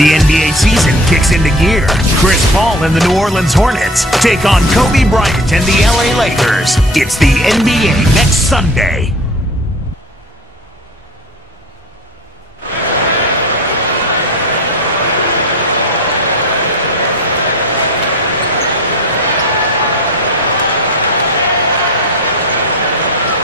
The NBA season kicks into gear. Chris Paul and the New Orleans Hornets take on Kobe Bryant and the LA Lakers. It's the NBA next Sunday.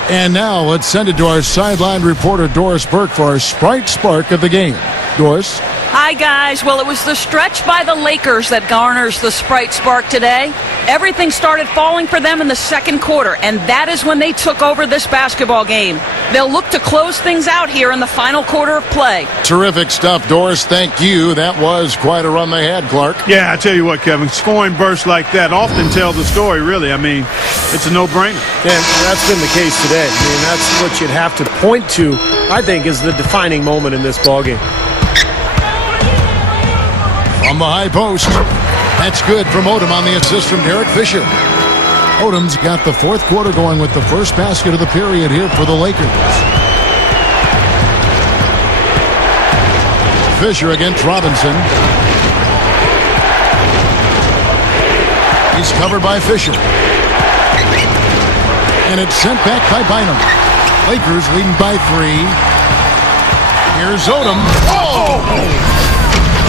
And now let's send it to our sideline reporter Doris Burke for our Sprite Spark of the game. Doris? Hi, guys. Well, it was the stretch by the Lakers that garners the Sprite Spark today. Everything started falling for them in the second quarter, and that is when they took over this basketball game. They'll look to close things out here in the final quarter of play. Terrific stuff, Doris. Thank you. That was quite a run they had, Clark. Yeah, I tell you what, Kevin, scoring bursts like that often tell the story, really. I mean, it's a no-brainer. And that's been the case today. I mean, that's what you'd have to point to, I think, is the defining moment in this ballgame. From the high post. That's good from Odom on the assist from Derek Fisher. Odom's got the fourth quarter going with the first basket of the period here for the Lakers. Fisher against Robinson. He's covered by Fisher. And it's sent back by Bynum. Lakers leading by 3. Here's Odom. Oh!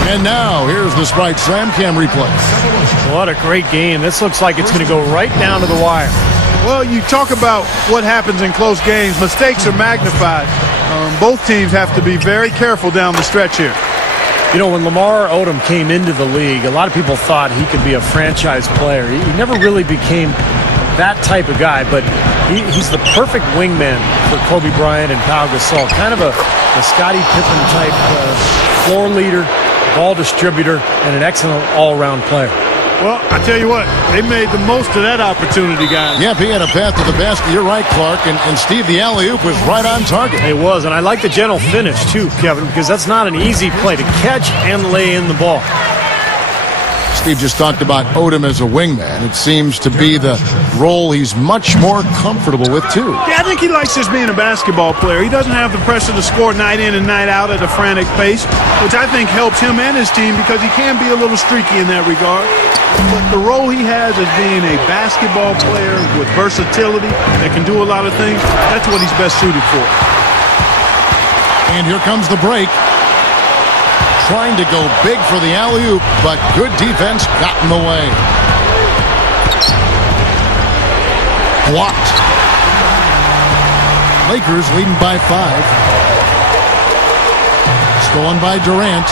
And now, here's the Sprite Slam Cam replay. What a great game. This looks like it's going to go right down to the wire. Well, you talk about what happens in close games. Mistakes are magnified. Both teams have to be very careful down the stretch here. You know, when Lamar Odom came into the league, a lot of people thought he could be a franchise player. He never really became that type of guy, but he's the perfect wingman for Kobe Bryant and Pau Gasol. Kind of a Scottie Pippen type floor leader, ball distributor, and an excellent all-around player. Well, I tell you what, they made the most of that opportunity, guys. Yep, he had a path to the basket. You're right, Clark. And Steve, the alley-oop was right on target. It was, and I like the gentle finish, too, Kevin, because that's not an easy play to catch and lay in the ball. Steve just talked about Odom as a wingman. It seems to be the role he's much more comfortable with, too. Yeah, I think he likes just being a basketball player. He doesn't have the pressure to score night in and night out at a frantic pace, which I think helps him and his team because he can be a little streaky in that regard. But the role he has as being a basketball player with versatility that can do a lot of things, that's what he's best suited for. And here comes the break. Trying to go big for the alley-oop, but good defense got in the way. Blocked. Lakers leading by 5. Stolen by Durant.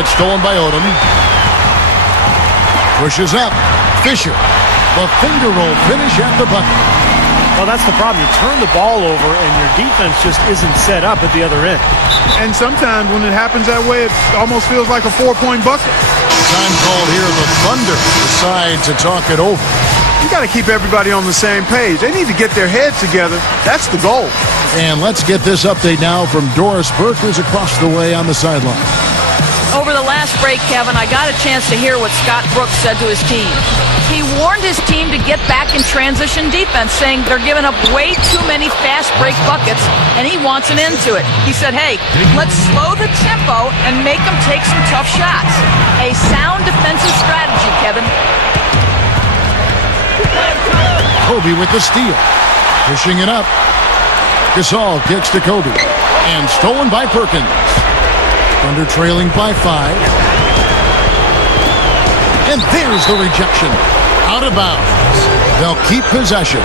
It's stolen by Odom. Pushes up. Fisher. The finger roll finish at the bucket. Well, that's the problem. You turn the ball over and your defense just isn't set up at the other end. And sometimes when it happens that way, it almost feels like a 4-point bucket. Time called here. The Thunder decide to talk it over. You got to keep everybody on the same page. They need to get their heads together. That's the goal. And let's get this update now from Doris Burke, who's across the way on the sideline. Over the last break, Kevin, I got a chance to hear what Scott Brooks said to his team. He warned his team to get back in transition defense, saying they're giving up way too many fast break buckets, and he wants an end to it. He said, hey, let's slow the tempo and make them take some tough shots. A sound defensive strategy, Kevin. Kobe with the steal. Pushing it up. Gasol kicks to Kobe. And stolen by Perkins. Thunder trailing by 5. And there's the rejection. Out of bounds. They'll keep possession.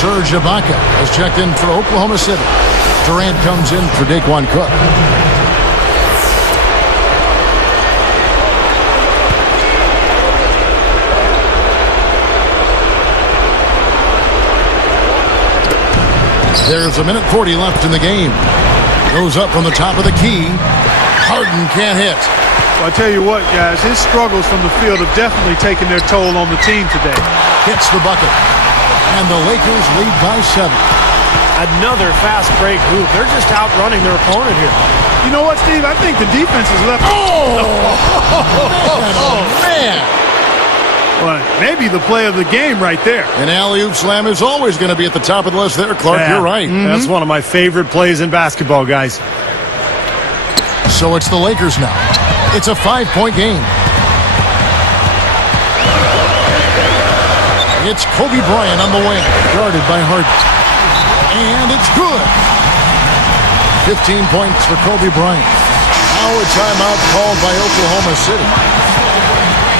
Serge Ibaka has checked in for Oklahoma City. Durant comes in for Daquan Cook. There's 1:40 left in the game. Goes up from the top of the key. Harden can't hit. Well, I tell you what, guys, his struggles from the field have definitely taken their toll on the team today. Hits the bucket. And the Lakers lead by 7. Another fast break move. They're just outrunning their opponent here. You know what, Steve? I think the defense is left. Oh, man. Well, maybe the play of the game right there. An alley-oop slam is always going to be at the top of the list there, Clark. Yeah. You're right. That's one of my favorite plays in basketball, guys. So it's the Lakers now. It's a 5-point game. It's Kobe Bryant on the wing, guarded by Harden. And it's good. 15 points for Kobe Bryant. Now a timeout called by Oklahoma City.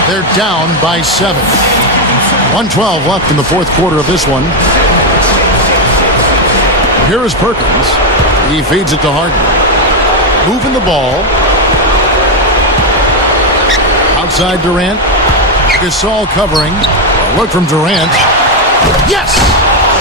They're down by 7. 1:12 left in the fourth quarter of this one. Here is Perkins. He feeds it to Harden. Moving the ball. Outside Durant. Gasol covering. A look from Durant. Yes!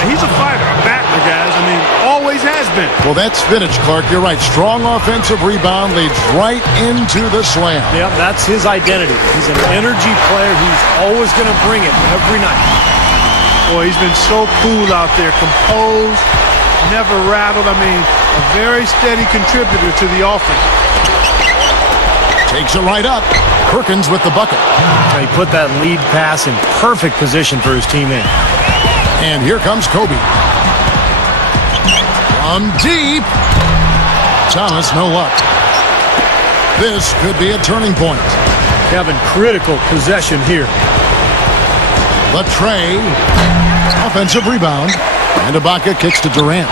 He's a fighter, a battler, guys. I mean, always has been. Well, that's vintage, Clark. You're right. Strong offensive rebound leads right into the slam. Yeah, that's his identity. He's an energy player. He's always going to bring it every night. Boy, he's been so cool out there, composed, never rattled. I mean, a very steady contributor to the offense. Takes it right up. Perkins with the bucket. He put that lead pass in perfect position for his teammate. And here comes Kobe. From deep. Thomas, no luck. This could be a turning point. Kevin, critical possession here. The tray. Offensive rebound. And Ibaka kicks to Durant.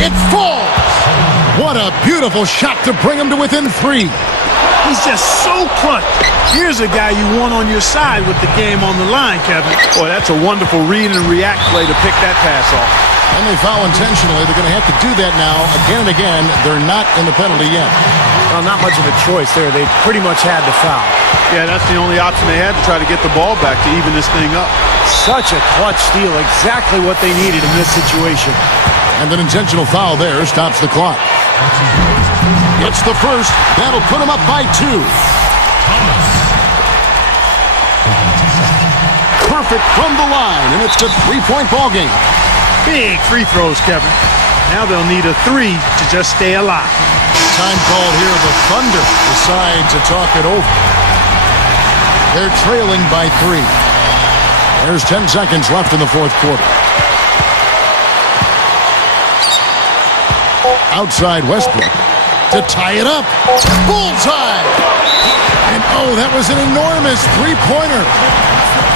It falls! What a beautiful shot to bring him to within 3. He's just so clutch. Here's a guy you want on your side with the game on the line, Kevin. Boy, that's a wonderful read and react play to pick that pass off. And they foul intentionally. They're going to have to do that now again and again. They're not in the penalty yet. Well, not much of a choice there. They pretty much had to foul. Yeah, that's the only option they had to try to get the ball back to even this thing up. Such a clutch steal. Exactly what they needed in this situation. And an intentional foul there stops the clock. It's the first. That'll put him up by 2. Perfect from the line, and it's a 3-point ball game. Big free throws, Kevin. Now they'll need a 3 to just stay alive. Time called here. The Thunder decide to talk it over. They're trailing by 3. There's 10 seconds left in the fourth quarter. Outside Westbrook to tie it up. Bullseye! And oh, that was an enormous three-pointer.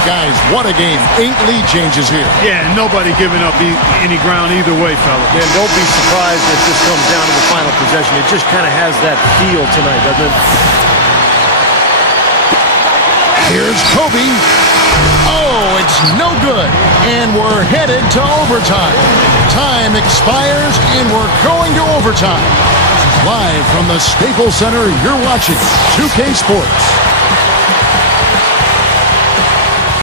Guys, what a game. 8 lead changes here. Yeah, nobody giving up any ground either way, fella. Yeah, don't be surprised if this comes down to the final possession. It just kind of has that feel tonight, doesn't it? Here's Kobe. Oh, it's no good. And we're headed to overtime. Time expires, and we're going to overtime. Live from the Staples Center, you're watching 2K Sports.